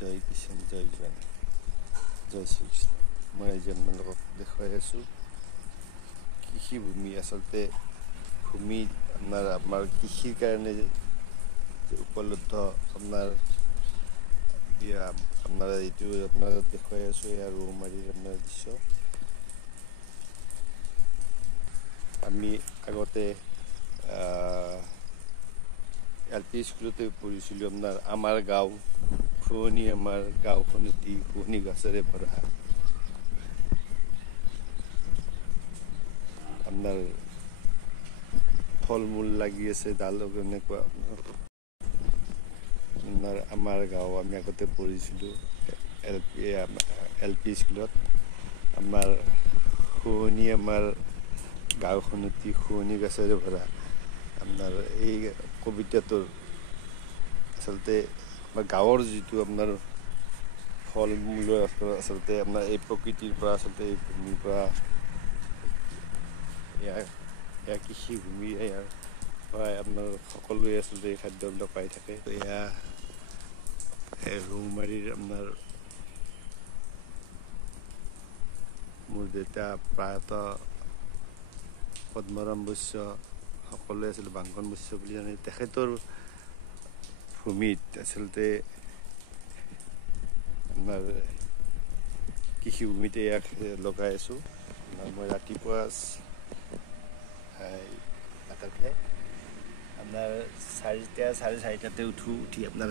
জয় কিষাণ জয় জোৱান জয় শ্ৰীকৃষ্ণ। মই আজি আপোনালোকক দেখুৱাই আছোঁ কৃষিভূমি। আচলতে ভূমি আমাৰ কৃষিৰ কাৰণে উপলব্ধ আপোনাৰ এইটো আপোনাৰ দেখুৱাই আছোঁ। এয়া ৰৌমাৰীৰ আপোনাৰ দৃশ্য। আমি আগতে LP স্কুলতে পঢ়িছিলোঁ। আমাৰ গাঁও শুৱনি, আমাৰ গাঁওখন অতি শুৱনি গছেৰে ভৰা। আপোনাৰ ফল মূল লাগি আছে, ডালক এনেকুৱা আমাৰ গাঁও। আমি আগতে পঢ়িছিলোঁ LP স্কুলত। আমাৰ শুৱনি, আমাৰ গাঁওখন অতি শুৱনি গছেৰে ভৰা। আপোনাৰ এই কবিতাটোৰ আচলতে আমাৰ গাঁৱৰ যিটো আপোনাৰ ফল মূলৰ আচলতে আপোনাৰ এই প্ৰকৃতিৰ পৰা, আচলতে এই ভূমিৰ পৰা, এয়া কৃষিভূমি, ইয়াৰ পৰাই আপোনাৰ সকলোৱে আচলতে এই খাদ্যবিলাক পাই থাকে। এয়া ৰৌমাৰীৰ আপোনাৰ মোৰ দেউতা প্ৰায়তঃ পদ্মৰাম বৈশ্য, সকলোৱে আচলতে বাংকন বৈশ্য বুলি জানে। তেখেতৰ ভূমিত আচলতে আপোনাৰ কৃষিভূমিতে ইয়াক লগাই আছোঁ। মই ৰাতিপুৱা আপোনাৰ 4:30 উঠোঁ। উঠি আপোনাৰ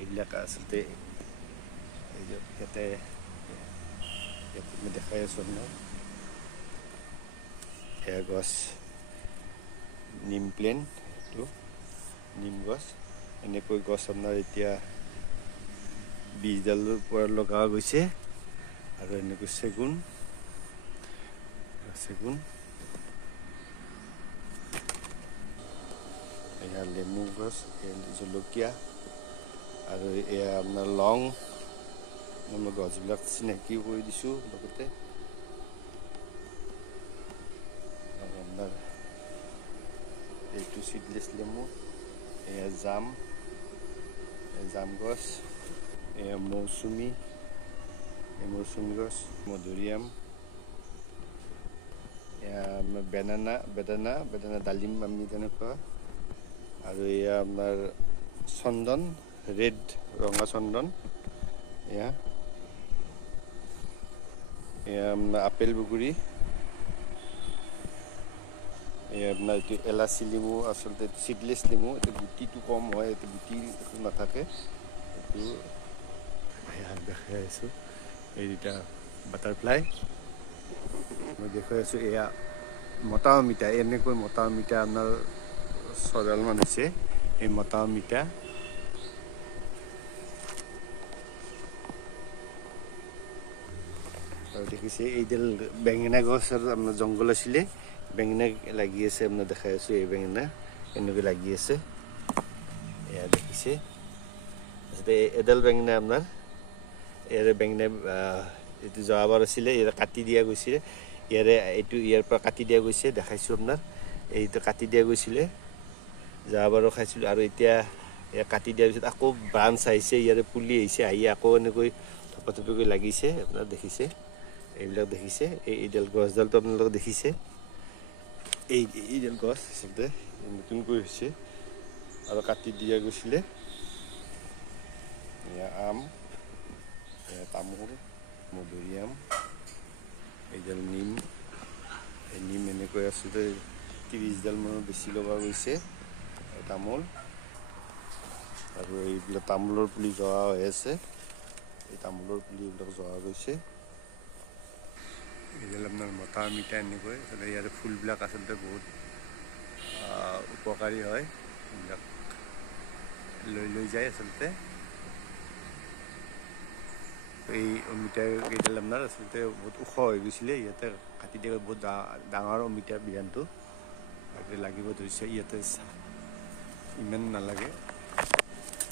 এইবিলাক আচলতে ইয়াতে মই দেখাই আছোঁ আপোনাক। এয়া গছ, নিম প্লেন, এইটো নিম গছ। এনেকৈ গছ আপোনাৰ এতিয়া 20ডালৰ পৰা লগোৱা গৈছে। আৰু এনেকৈ চেগুন, এয়া লেমু গছ, জলকীয়া, আৰু এয়া আপোনাৰ লং। মই গছবিলাক চিনাকিও কৰি দিছোঁ লগতে। আপোনাৰ এইটো চিডলেছ লেমু, এয়া জাম গছ, এয়া মৌচুমী গছ, মধুৰিআম, এয়া আপোনাৰ বেদানা, ডালিম আমি তেনেকুৱা। আৰু এয়া আপোনাৰ চন্দন, ৰঙা চন্দন। এয়া আপোনাৰ আপেল বগৰী। এয়া আপোনাৰ এইটো এলাচি লেমু, আচলতে চিডলেছ লেমু। এইটো গুটিটো কম হয়, এইটো গুটি নাথাকে। এইটো দেখাই আছোঁ। এই দুটা বাটাৰফ্লাই মই দেখুৱাই আছোঁ। এয়া মতা অমিতা, এনেকৈ মতা অমিতা আপোনাৰ 6ডালমান হৈছে। এই মতা অমিতা আৰু দেখিছে এইডাল বেঙেনা গছ, আৰু আপোনাৰ জংঘল আছিলে, বেঙেনা লাগি আছে। আপোনাৰ দেখাই আছোঁ, এই বেঙেনা এনেকৈ লাগি আছে। এয়া দেখিছে আচলতে এডাল বেঙেনা আপোনাৰ, ইয়াৰে বেঙেনা এইটো যোৱাবাৰ আছিলে, ইয়াৰে কাটি দিয়া গৈছিলে। ইয়াৰ পৰা কাটি দিয়া গৈছে, দেখাইছোঁ আপোনাক। এইটো কাটি দিয়া গৈছিলে, যোৱাবাৰো খাইছিলোঁ। আৰু এতিয়া কাটি দিয়াৰ পিছত আকৌ ব্ৰাঞ্চ আহিছে, ইয়াৰে পুলি আহিছে, আহি আকৌ এনেকৈ থপথপকৈ লাগিছে। আপোনাৰ দেখিছে, এইবিলাক দেখিছে। এইডাল গছডালটো আপোনালোকে দেখিছে। এইডাল গছ আচলতে নতুনকৈ হৈছে আৰু কাটি দিয়া গৈছিলে। এয়া আম, এয়া তামোল, মধুৰিআম, এইডাল নিম। এই নিম এনেকৈ আচলতে 30ডালমানৰ বেছি লগা গৈছে। তামোল, আৰু এইবিলাক তামোলৰ পুলি জোৱা হৈ আছে। এই তামোলৰ পুলি এইবিলাক জোৱা গৈছে। এইডাল আপোনাৰ মতা অমিতা। এনেকৈ আচলতে ইয়াৰ ফুলবিলাক আচলতে বহুত উপকাৰী হয়। এইবিলাক লৈ যায় আচলতে। এই অমিতা কেইডাল আপোনাৰ আচলতে বহুত ওখ হৈ গৈছিলে, ইয়াতে কাটি দিয়া বহুত ডাঙৰ অমিতা বিধানটো লাগিব ধৰিছে। ইয়াতে ইমান নালাগে,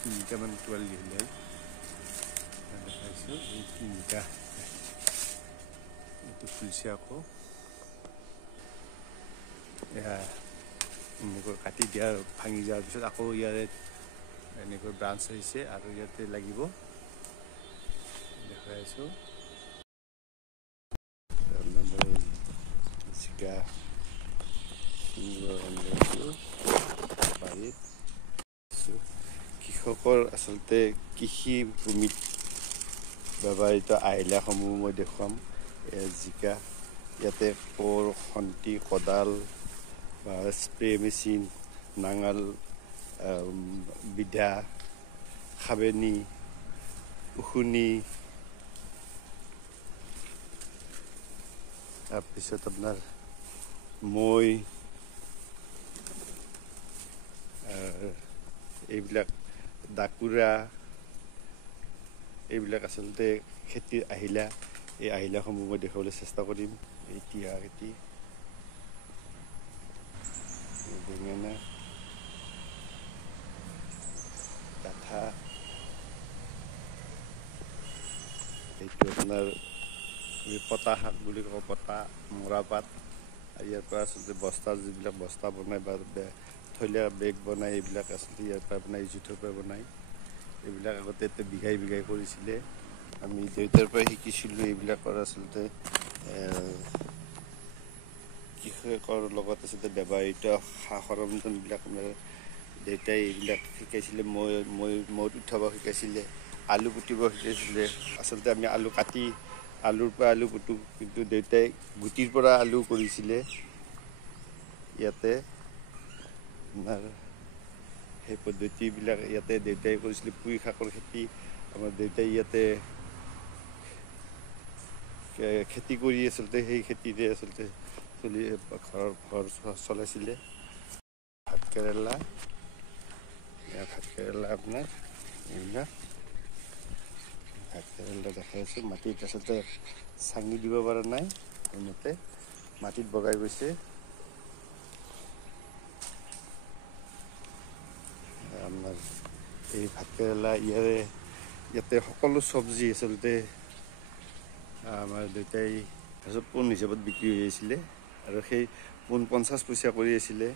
3টামান টোৱাল দিলে দেখাইছোঁ। এই 3টা এইটো ফুলিছে আকৌ। এয়া এনেকৈ ভাঙি যোৱাৰ পিছত আকৌ ইয়াৰে এনেকৈ ব্ৰাঞ্চ আহিছে, আৰু ইয়াতে লাগিব। দেখাইছোঁ জিকা বাৰীত কৃষকৰ আচলতে কৃষি ভূমিত ব্যৱহৃত আহিলাসমূহ মই দেখুৱাম। জিকা ইয়াতে কোৰ, খন্তি, কোদাল বা স্প্ৰে মেচিন, নাঙল, বিধা, খাবেনী, উখুনি, তাৰপিছত আপোনাৰ মই, এইবিলাক ডাকুৰা, এইবিলাক আচলতে খেতিৰ আহিলা। এই আহিলাসমূহ মই দেখুৱাবলৈ চেষ্টা কৰিম। এই তিঁহা খেতি, বেঙেনা, ডাঠা, এইটো আপোনাৰ পতা শাক বুলি কওঁ, পতা, মৰাপাত। ইয়াৰ পৰা আচলতে বস্তা, যিবিলাক বস্তা বনায় বা থলীয়া বেগ বনায়, এইবিলাক আচলতে ইয়াৰ পৰা বনায়, জুথৰ পৰা বনায়। এইবিলাক আগতে বিঘাই বিঘাই কৰিছিলে। আমি দেউতাৰ পৰা শিকিছিলোঁ এইবিলাকৰ আচলতে কৃষকৰ লগত আচলতে ব্যৱহৃত সা সৰঞ্জামবিলাক আমাৰ দেউতাই এইবিলাক শিকাইছিলে। মৈত উঠাব শিকাইছিলে, আলু পুতিব শিকাইছিলে। আচলতে আমি আলু কাটি আলুৰ পৰা আলু পুতোঁ, কিন্তু দেউতাই গুটিৰ পৰা আলু কৰিছিলে। ইয়াতে আপোনাৰ সেই পদ্ধতিবিলাক ইয়াতে দেউতাই কৰিছিলে। পুই শাকৰ খেতি আমাৰ দেউতাই ইয়াতে খেতি কৰি আচলতে সেই খেতিৰে আচলতে ঘৰ চলাইছিলে। ভাত কেৰেলা আপোনাৰ এইবিলাক ভাত কেৰেলা দেখাই আছোঁ। মাটিত আচলতে চাঙি দিব পৰা নাই, সেইমতে মাটিত বগাই গৈছে। আপোনাৰ এই ভাত কেৰেলা ইয়াতে সকলো চব্জি আচলতে আমাৰ দেউতাই পোণ হিচাপত বিক্ৰী হৈ আছিলে। আৰু সেই পোণ 50 পইচা কৰি আছিলে,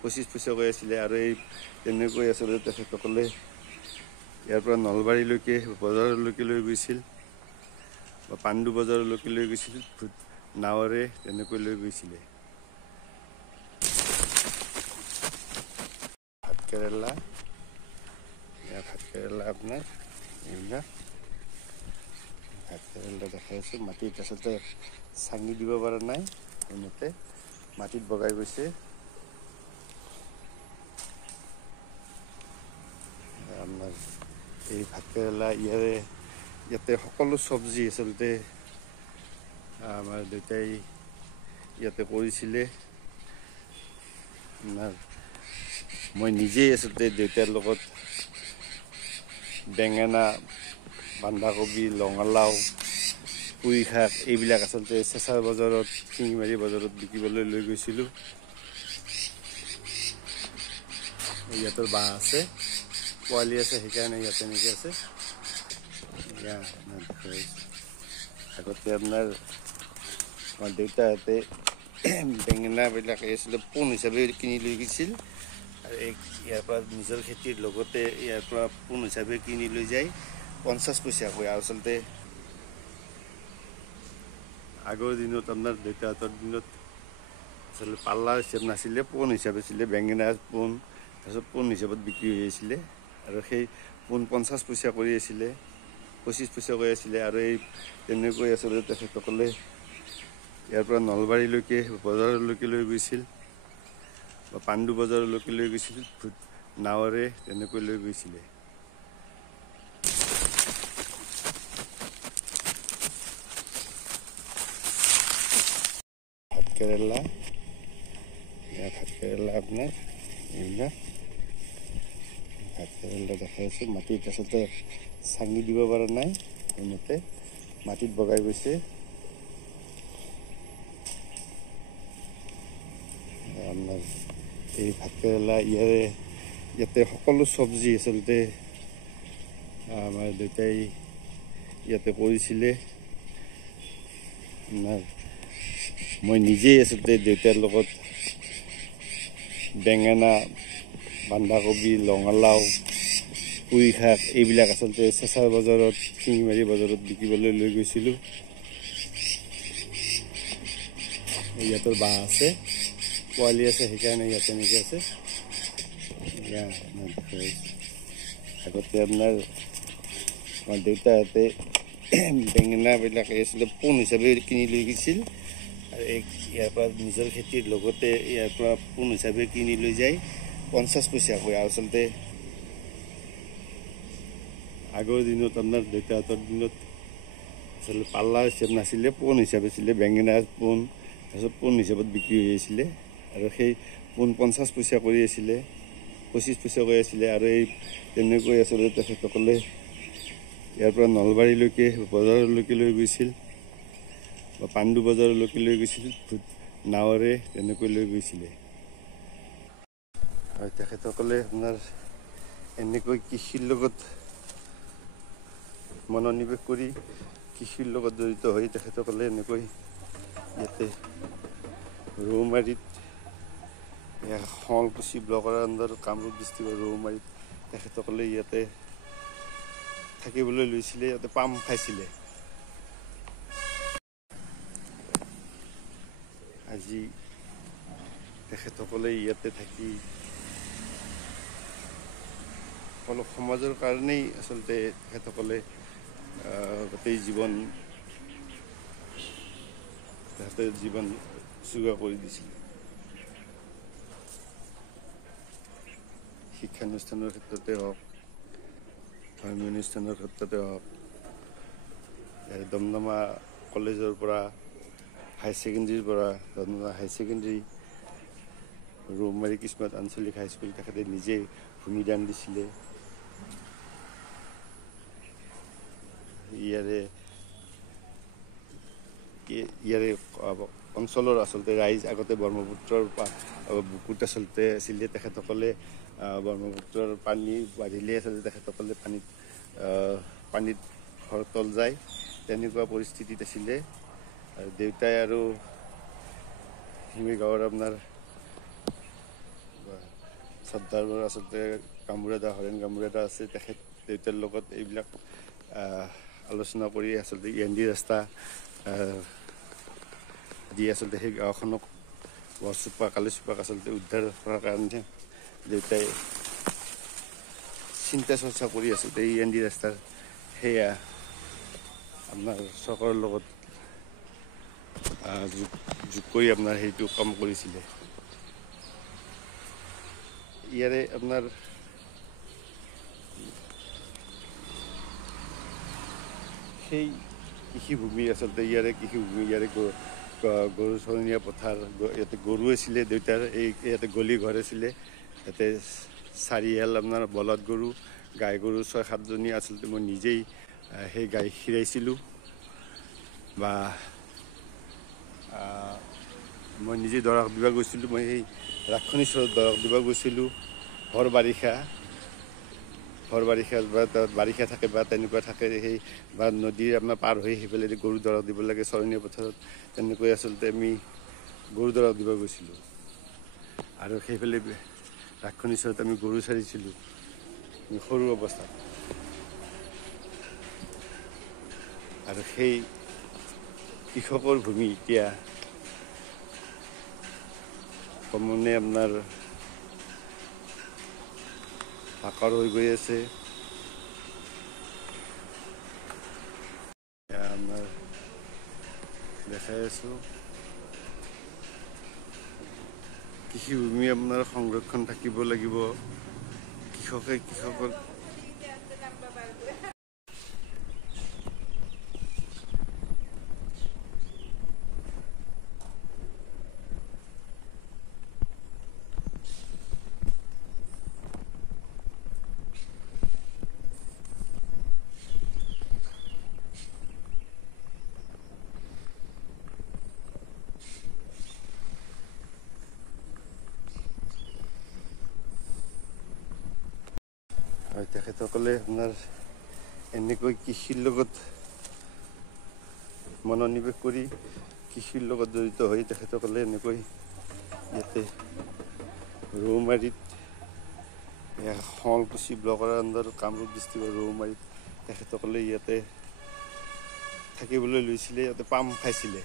25 পইচা কৰি আছিলে। আৰু এই তেনেকৈ আচলতে তেখেতসকলে ইয়াৰ পৰা নলবাৰীলৈকে বজাৰলৈকে লৈ গৈছিল বা পাণ্ডু বজাৰলৈকে লৈ গৈছিল, নাৱেৰে তেনেকৈ লৈ গৈছিলে। ভাত কেৰেলা আপোনাৰ এইবিলাক ভাত কেৰেলা দেখাই আছোঁ। মাটিত আচলতে চাঙি দিব পৰা নাই, সেইমতে মাটিত বগাই গৈছে। আপোনাৰ এই ভাত কেৰেলা ইয়াতে সকলো চব্জি আচলতে আমাৰ দেউতাই ইয়াতে কৰিছিলে। মই নিজেই আচলতে দেউতাৰ লগত বেঙেনা, বন্ধাকবি, ৰঙালাও, পুই শাক এইবিলাক আচলতে চেঁচাৰ বজাৰত, শিঙিমাৰী বজাৰত বিকিবলৈ লৈ গৈছিলোঁ। ইয়াতৰ বাঁহ আছে, পোৱালি আছে, সেইকাৰণে ইয়াতে এনেকৈ আছে। আগতে আপোনাৰ আমাৰ দেউতাহঁতে বেঙেনাবিলাক আচলতে পোণ হিচাপে কিনি লৈ গৈছিল। আৰু ইয়াৰ পৰা নিজৰ খেতিৰ লগতে ইয়াৰ পৰা পোণ হিচাপে কিনি লৈ যায় 50 পইচাকৈ। আচলতে আগৰ দিনত আপোনাৰ দেউতাহঁতৰ দিনত আচলতে পাল্লা হিচাপ নাছিলে, পোণ হিচাপে আছিলে। বেঙেনা পোণ, তাৰপিছত পোণ হিচাপত বিক্ৰী হৈ আছিলে। আৰু সেই পোণ 50 পইচা কৰি আছিলে, 25 পইচা কৰি আছিলে। আৰু এই তেনেকৈ আচলতে তেখেতসকলে ইয়াৰ পৰা নলবাৰীলৈকে বজাৰলৈকে লৈ গৈছিল বা পাণ্ডু বজাৰলৈকে লৈ গৈছিল, নাৱেৰে তেনেকৈ লৈ গৈছিলে। ভাত কেৰেলা আপোনাৰ এইবিলাক ভাত কেৰেলা দেখাই আছোঁ। মাটিত আচলতে চাঙি দিব পৰা নাই, সেইমতে মাটিত বগাই গৈছে। আপোনাৰ এই ভাত কেৰেলা ইয়াতে সকলো চব্জি আচলতে আমাৰ দেউতাই ইয়াতে কৰিছিলে। মই নিজেই আচলতে দেউতাৰ লগত বেঙেনা, বন্ধাকবি, ৰঙালাও, পুৰি শাক এইবিলাক আচলতে চেঁচাৰ বজাৰত শিঙিমাৰী বজাৰত বিকিবলৈ লৈ গৈছিলোঁ। ইয়াতৰ বাঁহ আছে, পোৱালি আছে, সেইকাৰণে ইয়াত এনেকৈ আছে। আগতে আপোনাৰ আমাৰ দেউতাহঁতে বেঙেনাবিলাক আছিলে পোন হিচাপে কিনি লৈ গৈছিল, আৰু ইয়াৰ পৰা নিজৰ খেতিৰ লগতে ইয়াৰ পৰা পোন হিচাপে কিনি লৈ যায় 50 পইচাকৈ। আচলতে আগৰ দিনত আপোনাৰ দেউতাহঁতৰ দিনত আচলতে পাল্লা হিচাপ নাছিলে, পোন হিচাপে আছিলে। বেঙেনা পোন তাৰপিছত পোন হিচাপত বিক্ৰী হৈ আছিলে, আৰু সেই পোন 50 পইচা কৰি আছিলে, 25 পইচা কৰি আছিলে। আৰু এই তেনেকৈ আচলতে তেখেতসকলে ইয়াৰ পৰা নলবাৰীলৈকে বজাৰলৈকে লৈ গৈছিল, বা পাণ্ডু বজাৰলৈকে লৈ গৈছিল, নাৱেৰে তেনেকৈ লৈ গৈছিলে। আৰু তেখেতসকলে আপোনাৰ এনেকৈ কৃষিৰ লগত মনোনিৱেশ কৰি কৃষিৰ লগত জড়িত হৈ তেখেতসকলে এনেকৈ ইয়াতে ৰৌমাৰীত শুৱালকুছি ব্লকৰ আণ্ডাৰ কামৰূপ ডিষ্ট্ৰিক্টৰ ৰৌমাৰীত তেখেতসকলে ইয়াতে থাকিবলৈ লৈছিলে, ইয়াতে পাম খাইছিলে। আজি তেখেতসকলে ইয়াতে থাকি সকলো সমাজৰ কাৰণেই আচলতে তেখেতসকলে গোটেই জীৱন উচৰ্গা কৰি দিছিলে। শিক্ষানুষ্ঠানৰ ক্ষেত্ৰতে হওক, ধৰ্মীয় অনুষ্ঠানৰ ক্ষেত্ৰতে হওক, দমদমা কলেজৰ পৰা হাই ছেকেণ্ডেৰীৰ পৰা দমদমা হাই ছেকেণ্ডেৰী, ৰৌমাৰী কিস্মত আঞ্চলিক হাইস্কুল তেখেতে নিজে ভূমিদান দিছিলে। ইয়াৰে অঞ্চলৰ আচলতে ৰাইজ আগতে ব্ৰহ্মপুত্ৰৰ বুকুত আচলতে আছিলে। তেখেতসকলে ব্ৰহ্মপুত্ৰৰ পানী বাঢ়িলে আচলতে তেখেতসকলে পানীত ঘৰ তল যায়, তেনেকুৱা পৰিস্থিতিত আছিলে। আৰু দেউতাই আৰু শিঙি গাঁৱৰ আপোনাৰ চৰ্দাৰ আচলতে গামবুঢ়া হৰেণ গামবুঢ়া আছে, তেখেত দেউতাৰ লগত এইবিলাক আলোচনা কৰি আচলতে এন ডি ৰাস্তা দি আচলতে সেই গাঁওখনক গছজোপা কালিচোপাক আচলতে উদ্ধাৰ কৰাৰ কাৰণে দেউতাই চিন্তা চৰ্চা কৰি আচলতে এই এন ডি ৰাস্তাৰ সেয়া আপোনাৰ চৰকাৰৰ লগত যোগ কৰি আপোনাৰ সেইটো কাম কৰিছিলে। ইয়াৰে আপোনাৰ সেই কৃষিভূমি আচলতে ইয়াৰে গৰু চৰণীয়া পথাৰ, ইয়াতে গৰু আছিলে দেউতাৰ, ইয়াতে গলি ঘৰ আছিলে, ইয়াতে চাৰিহাল আপোনাৰ বলদ গৰু, গাই গৰু 6-7জনী আচলতে মই নিজেই সেই গাই খীৰাইছিলোঁ, বা মই নিজে দৰৱ দিব গৈছিলোঁ। মই সেই ৰাক্ষণীশ্বৰত দৰৱ দিব গৈছিলোঁ। ভৰ বাৰিষা বা তাত বাৰিষা থাকে বা তেনেকুৱা থাকে, সেই বা নদীৰ আপোনাৰ পাৰ হৈ সেইফালে গৰু দৰৱ দিব লাগে চৰণীয়া পথাৰত, তেনেকৈ আচলতে আমি গৰু দৰৱ দিব গৈছিলোঁ। আৰু সেইফালে ৰাক্ষণীশ্বৰত আমি গৰু চাৰিছিলোঁ সৰু অৱস্থাত। আৰু সেই কৃষকৰ ভূমি এতিয়া ক্ৰমান্বয়ে আপোনাৰ ভাকৰ হৈ গৈ আছে। আপোনাৰ দেখাই আছোঁ কৃষিভূমি আপোনাৰ সংৰক্ষণ থাকিব লাগিব। কৃষকৰ আৰু তেখেতসকলে আপোনাৰ এনেকৈ কৃষিৰ লগত মনোনিৱেশ কৰি কৃষিৰ লগত জড়িত হৈ তেখেতসকলে এনেকৈ ইয়াতে ৰৌমাৰীত শুৱালকুছি ব্লকৰ আণ্ডাৰত কামৰূপ ডিষ্ট্ৰিক্টৰ ৰৌমাৰীত তেখেতসকলে ইয়াতে থাকিবলৈ লৈছিলে, ইয়াতে পাম খাইছিলে।